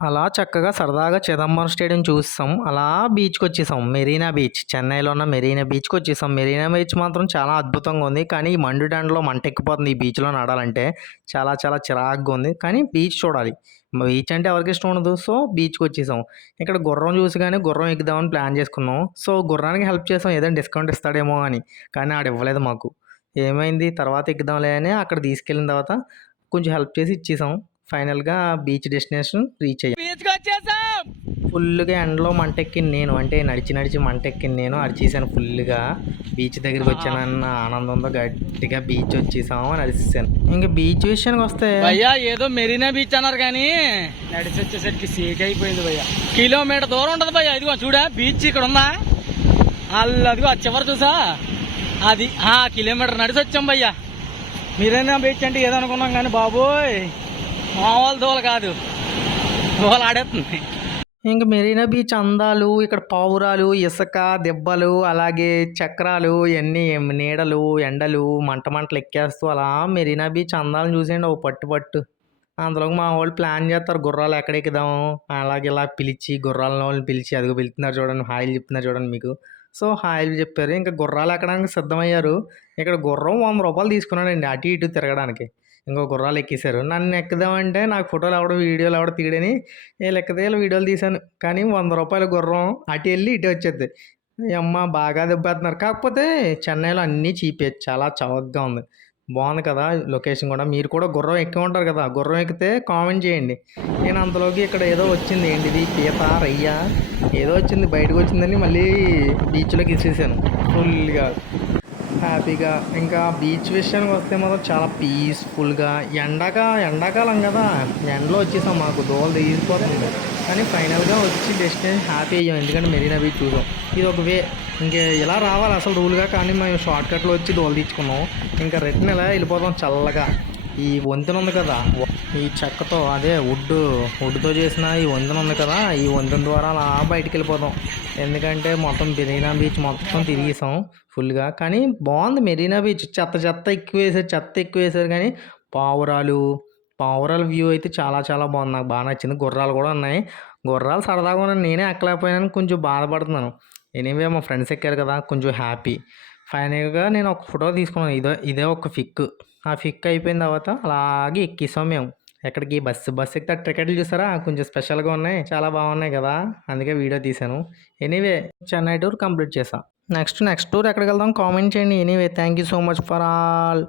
అలా చక్కగా సరదాగా చిదంబరం స్టేడియం చూసేసాం. అలా బీచ్‌కొచ్చేసాం. మెరీనా బీచ్. చెన్నైలో ఉన్న మెరీనా బీచ్‌కొచ్చేసాం. మెరీనా బీచ్ మాత్రం చాలా అద్భుతంగా ఉంది. కానీ ఈ మండుటెండలో మంటెక్కిపోతుంది ఈ బీచ్‌లో నడాలంటే. చాలా చాలా చిరాకుగా ఉంది. కానీ బీచ్ చూడాలి. బీచ్ అంటే ఎవరికి ఇష్టం ఉండదు. సో, బీచ్‌కొచ్చేసాం. ఇక్కడ గుర్రం చూసిగానే గుర్రం ఎక్కుదామని ప్లాన్ చేసుకున్నాం. సో, గుర్రానికి హెల్ప్ చేసాం ఏదైనా డిస్కౌంట్ ఇస్తాడేమో అని. కానీ ఆడివ్వలేదు మాకు. ఏమైంది తర్వాత ఎక్కుదాంలే అని అక్కడ తీసుకెళ్ళిన తర్వాత కొంచెం హెల్ప్ చేసి ఇచ్చేసాం. ఫైనల్‌గా బీచ్ డెస్టినేషన్ రీచ్ అయ్యాం. ఫుల్‌గా ఎండలో మంటెక్కింది నేను. అంటే నడిచి నడిచి మంటెక్కింది నేను. అరిచేసాను ఫుల్‌గా. బీచ్ దగ్గరికి వచ్చానన్న ఆనందంతో గట్టిగా బీచ్ వచ్చేసాము అని అరిచేసాను. ఇంక బీచ్ విషయానికి వస్తే భయ్యా ఏదో మెరీనా బీచ్ అన్నారు కానీ నడిచి వచ్చేసరికి సీక్ అయిపోయింది భయ్యా. కిలోమీటర్ దూరం ఉంటది భయ్యా. ఇదిగో చూడా బీచ్ ఇక్కడ ఉందా, వాళ్ళు అదిగో చివరి చూసా అది కిలోమీటర్ నడిచి వచ్చాం భయ్యా. మెరీనా బీచ్ అంటే ఏదనుకున్నాం కానీ బాబోయ్ మామూలు దోల కాదు, దోల ఆడేస్తుంది. ఇంక మెరీనా బీచ్ అందాలు, ఇక్కడ పావురాలు, ఇసుక, దెబ్బలు, అలాగే చక్రాలు, ఇయన్నీ నీడలు, ఎండలు, మంట మంటలు ఎక్కేస్తూ అలా మెరీనా బీచ్ అందాలను చూసేయండి ఓ పట్టు పట్టు. అందులోకి మా వాళ్ళు ప్లాన్ చేస్తారు గుర్రాలు ఎక్కడ ఎక్కుదాం, అలాగే ఇలా పిలిచి వాళ్ళని పిలిచి అదిగో పిలుతున్నారు చూడండి, హాయిలు చెప్తున్నారు చూడండి మీకు. సో హాయిలు చెప్పారు. ఇంకా గుర్రాలు ఎక్కడానికి సిద్ధమయ్యారు. ఇక్కడ గుర్రం 100 రూపాయలు తీసుకున్నాడండి అటు ఇటు తిరగడానికి. ఇంకో గుర్రాలు ఎక్కేశారు. నన్ను ఎక్కుదామంటే నాకు ఫోటోలు ఎవడో వీడియోలు ఎవడో తీయడని వీళ్ళు ఎక్కదే వీడియోలు తీశాను. కానీ 100 రూపాయల గుర్రం అటు వెళ్ళి ఇటు వచ్చేది. అమ్మ బాగా దెబ్బేస్తున్నారు. కాకపోతే చెన్నైలో అన్నీ చీపే, చాలా చవకగా ఉంది. బాగుంది కదా లొకేషన్ కూడా. మీరు కూడా గుర్రం ఎక్కి ఉంటారు కదా, గుర్రం ఎక్కితే కామెంట్ చేయండి. నేను అంతలోకి ఇక్కడ ఏదో వచ్చింది, ఏంటిది పీత రయ్య ఏదో వచ్చింది బయటకు వచ్చిందని మళ్ళీ బీచ్లోకి ఇచ్చేసాను ఫుల్గా హ్యాపీగా. ఇంకా బీచ్ విషయానికి వస్తే మాత్రం చాలా పీస్ఫుల్గా. ఎండాకాలం కదా, ఎండలో వచ్చేసాం, మాకు దోవలు తీసిపోతుంది. కానీ ఫైనల్గా వచ్చి డెస్టినేషన్ హ్యాపీ అయ్యాం, ఎందుకంటే మెరీనా బీచ్ చూసాం. ఇది ఒక వే, ఇంకే ఇలా రావాలి అసలు రూల్గా, కానీ మేము షార్ట్కట్లో వచ్చి దోవలు తీర్చుకున్నాం. ఇంకా రిటర్న్ ఇలా వెళ్ళిపోతాం చల్లగా. ఈ వంతెన ఉంది కదా, ఈ చెక్కతో అదే వుడ్తో చేసిన ఈ వంతెన ఉంది కదా, ఈ వంతెన ద్వారా అలా బయటికి వెళ్ళిపోతాం. ఎందుకంటే మొత్తం మెరీనా బీచ్ మొత్తం తిరిగేసాం ఫుల్గా. కానీ బాగుంది మెరీనా బీచ్. చెత్త ఎక్కువ వేసారు కానీ పావురాల వ్యూ అయితే చాలా చాలా బాగుంది. నాకు బాగా నచ్చింది. గుర్రాలు కూడా ఉన్నాయి. గుర్రాలు సరదాగా ఉన్నాయి. నేనే ఎక్కలేకపోయాను, కొంచెం బాధపడుతున్నాను. ఎనీవే మా ఫ్రెండ్స్ ఎక్కారు కదా, కొంచెం హ్యాపీ. ఫైనల్గా నేను ఒక ఫోటో తీసుకున్నాను. ఇదే ఒక ఫిక్. ఆ ఫిక్ అయిపోయిన తర్వాత అలాగే ఎక్కేసాం మేము. ఎక్కడికి బస్సు ఎక్కితే టికెట్లు చూసారా, కొంచెం స్పెషల్గా ఉన్నాయి, చాలా బాగున్నాయి కదా, అందుకే వీడియో తీశాను. ఎనీవే చెన్నై టూర్ కంప్లీట్ చేసా. నెక్స్ట్ టూర్ ఎక్కడికి వెళ్దాం కామెంట్ చేయండి. Anyway thank you so much for all.